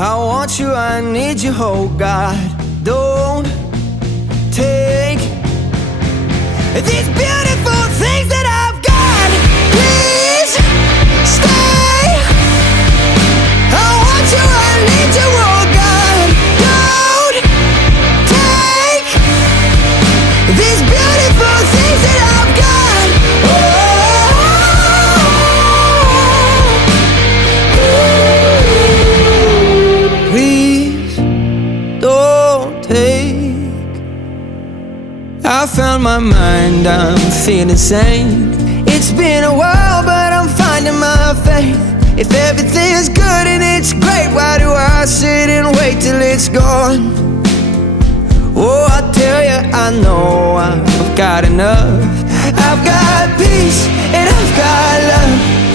I want you, I need you, oh God. Don't take these beautiful things that I've got. Please stay. I want you, I need you, oh God. Don't take these beautiful things that I've got. Please don't take. I found my mind, I'm feeling sane. It's been a while, but I'm finding my faith. If everything's good and it's great, why do I sit and wait till it's gone? Oh, I tell you, I know I've got enough. I've got peace and I've got love.